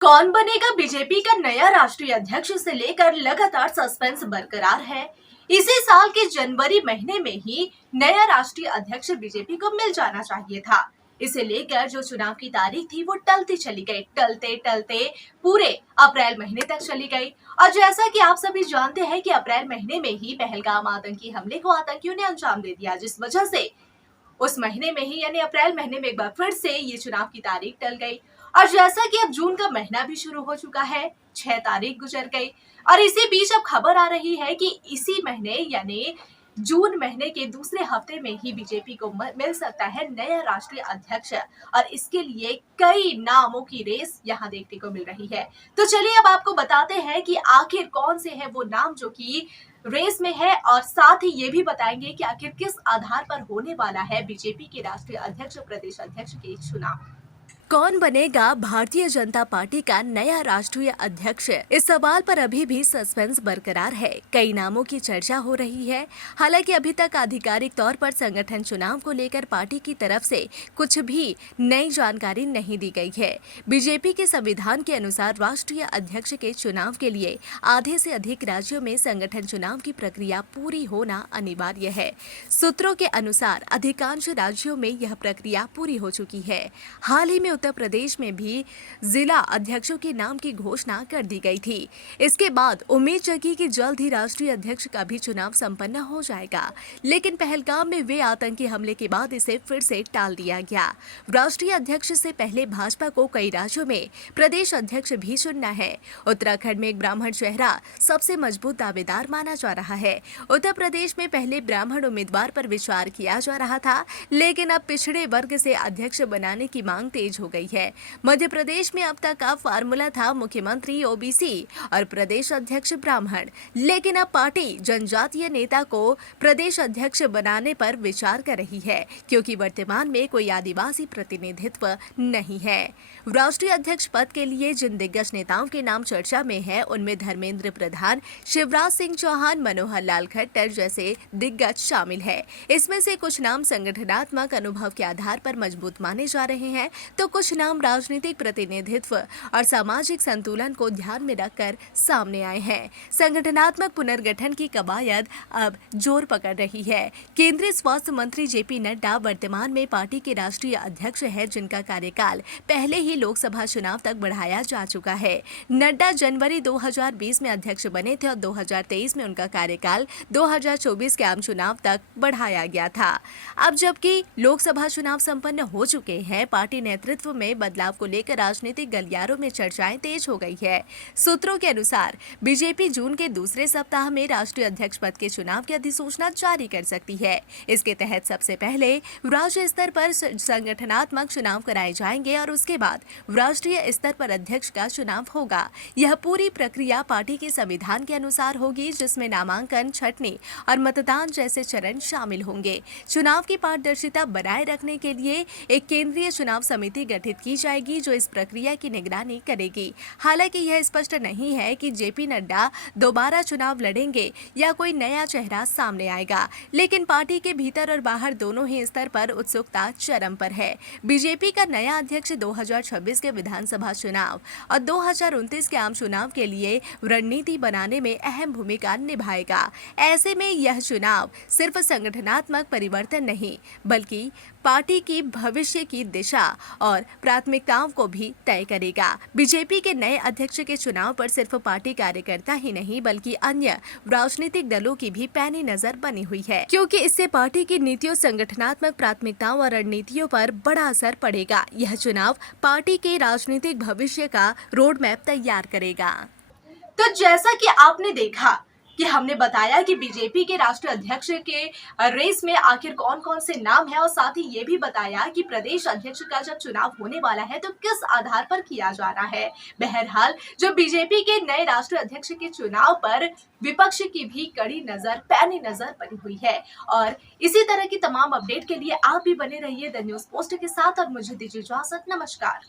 कौन बनेगा बीजेपी का नया राष्ट्रीय अध्यक्ष से लेकर लगातार सस्पेंस बरकरार है। इसी साल के जनवरी महीने में ही नया राष्ट्रीय अध्यक्ष बीजेपी को मिल जाना चाहिए था। इसे लेकर जो चुनाव की तारीख थी वो टलती चली गई, टलते टलते पूरे अप्रैल महीने तक चली गई। और जैसा कि आप सभी जानते हैं कि अप्रैल महीने में ही पहलगाम आतंकी हमले को आतंकियों ने अंजाम दे दिया, जिस वजह से उस महीने में ही यानी अप्रैल महीने में एक बार फिर से ये चुनाव की तारीख टल गई। और जैसा कि अब जून का महीना भी शुरू हो चुका है, 6 तारीख गुजर गई और इसी बीच अब खबर आ रही है कि इसी महीने यानी जून महीने के दूसरे हफ्ते में ही बीजेपी को मिल सकता है नया राष्ट्रीय अध्यक्ष। और इसके लिए कई नामों की रेस यहाँ देखने को मिल रही है। तो चलिए अब आपको बताते हैं कि आखिर कौन से हैं वो नाम जो कि रेस में है, और साथ ही ये भी बताएंगे कि आखिर किस आधार पर होने वाला है बीजेपी के राष्ट्रीय अध्यक्ष, प्रदेश अध्यक्ष के चुनाव। कौन बनेगा भारतीय जनता पार्टी का नया राष्ट्रीय अध्यक्ष? इस सवाल पर अभी भी सस्पेंस बरकरार है। कई नामों की चर्चा हो रही है। हालांकि अभी तक आधिकारिक तौर पर संगठन चुनाव को लेकर पार्टी की तरफ से कुछ भी नई जानकारी नहीं दी गई है। बीजेपी के संविधान के अनुसार राष्ट्रीय अध्यक्ष के चुनाव के लिए आधे से अधिक राज्यों में संगठन चुनाव की प्रक्रिया पूरी होना अनिवार्य है। सूत्रों के अनुसार अधिकांश राज्यों में यह प्रक्रिया पूरी हो चुकी है। हाल ही में उत्तर प्रदेश में भी जिला अध्यक्षों के नाम की घोषणा कर दी गई थी। इसके बाद उम्मीद जगी कि जल्द ही राष्ट्रीय अध्यक्ष का भी चुनाव संपन्न हो जाएगा, लेकिन पहलगाम में हुए आतंकी हमले के बाद इसे फिर से टाल दिया गया। राष्ट्रीय अध्यक्ष से पहले भाजपा को कई राज्यों में प्रदेश अध्यक्ष भी चुनना है। उत्तराखंड में एक ब्राह्मण चेहरा सबसे मजबूत दावेदार माना जा रहा है। उत्तर प्रदेश में पहले ब्राह्मण उम्मीदवार पर विचार किया जा रहा था, लेकिन अब पिछड़े वर्ग से अध्यक्ष बनाने की मांग तेज हो गई है। मध्य प्रदेश में अब तक का फार्मूला था मुख्यमंत्री ओबीसी और प्रदेश अध्यक्ष ब्राह्मण, लेकिन अब पार्टी जनजातीय नेता को प्रदेश अध्यक्ष बनाने पर विचार कर रही है, क्योंकि वर्तमान में कोई आदिवासी प्रतिनिधित्व नहीं है। राष्ट्रीय अध्यक्ष पद के लिए जिन दिग्गज नेताओं के नाम चर्चा में है, उनमें धर्मेंद्र प्रधान, शिवराज सिंह चौहान, मनोहर लाल खट्टर जैसे दिग्गज शामिल है। इसमें से कुछ नाम संगठनात्मक अनुभव के आधार पर मजबूत माने जा रहे हैं, तो कुछ नाम राजनीतिक प्रतिनिधित्व और सामाजिक संतुलन को ध्यान में रखकर सामने आए हैं। संगठनात्मक पुनर्गठन की कवायद अब जोर पकड़ रही है। केंद्रीय स्वास्थ्य मंत्री जेपी नड्डा वर्तमान में पार्टी के राष्ट्रीय अध्यक्ष है, जिनका कार्यकाल पहले ही लोकसभा चुनाव तक बढ़ाया जा चुका है। नड्डा जनवरी 2020 में अध्यक्ष बने थे और 2023 में उनका कार्यकाल 2024 के आम चुनाव तक बढ़ाया गया था। अब जबकि लोकसभा चुनाव संपन्न हो चुके हैं, पार्टी नेतृत्व में बदलाव को लेकर राजनीतिक गलियारों में चर्चाएं तेज हो गई है। सूत्रों के अनुसार बीजेपी जून के दूसरे सप्ताह में राष्ट्रीय अध्यक्ष पद के चुनाव की अधिसूचना जारी कर सकती है। इसके तहत सबसे पहले राज्य स्तर पर संगठनात्मक चुनाव कराए जाएंगे और उसके बाद राष्ट्रीय स्तर पर अध्यक्ष का चुनाव होगा। यह पूरी प्रक्रिया पार्टी के संविधान के अनुसार होगी, जिसमें नामांकन, छंटनी और मतदान जैसे चरण शामिल होंगे। चुनाव की पारदर्शिता बनाए रखने के लिए एक केंद्रीय चुनाव समिति गठित की जाएगी, जो इस प्रक्रिया की निगरानी करेगी। हालांकि यह स्पष्ट नहीं है कि जेपी नड्डा दोबारा चुनाव लड़ेंगे या कोई नया चेहरा सामने आएगा, लेकिन पार्टी के भीतर और बाहर दोनों ही स्तर पर उत्सुकता चरम पर है। बीजेपी का नया अध्यक्ष 2026 के विधानसभा चुनाव और 2029 के आम चुनाव के लिए रणनीति बनाने में अहम भूमिका निभाएगा। ऐसे में यह चुनाव सिर्फ संगठनात्मक परिवर्तन नहीं, बल्कि पार्टी की भविष्य की दिशा और प्राथमिकताओं को भी तय करेगा। बीजेपी के नए अध्यक्ष के चुनाव पर सिर्फ पार्टी कार्यकर्ता ही नहीं, बल्कि अन्य राजनीतिक दलों की भी पैनी नजर बनी हुई है, क्योंकि इससे पार्टी की नीतियों, संगठनात्मक प्राथमिकताओं और रणनीतियों पर बड़ा असर पड़ेगा। यह चुनाव पार्टी के राजनीतिक भविष्य का रोड मैप तैयार करेगा। तो जैसा कि आपने देखा कि हमने बताया कि बीजेपी के राष्ट्रीय अध्यक्ष के रेस में आखिर कौन कौन से नाम है, और साथ ही ये भी बताया कि प्रदेश अध्यक्ष का जब चुनाव होने वाला है तो किस आधार पर किया जा रहा है। बहरहाल जो बीजेपी के नए राष्ट्रीय अध्यक्ष के चुनाव पर विपक्ष की भी कड़ी नजर, पैनी नजर बनी हुई है। और इसी तरह की तमाम अपडेट के लिए आप भी बने रहिए द न्यूज पोस्ट के साथ और मुझे दीजिए इजाजत। नमस्कार।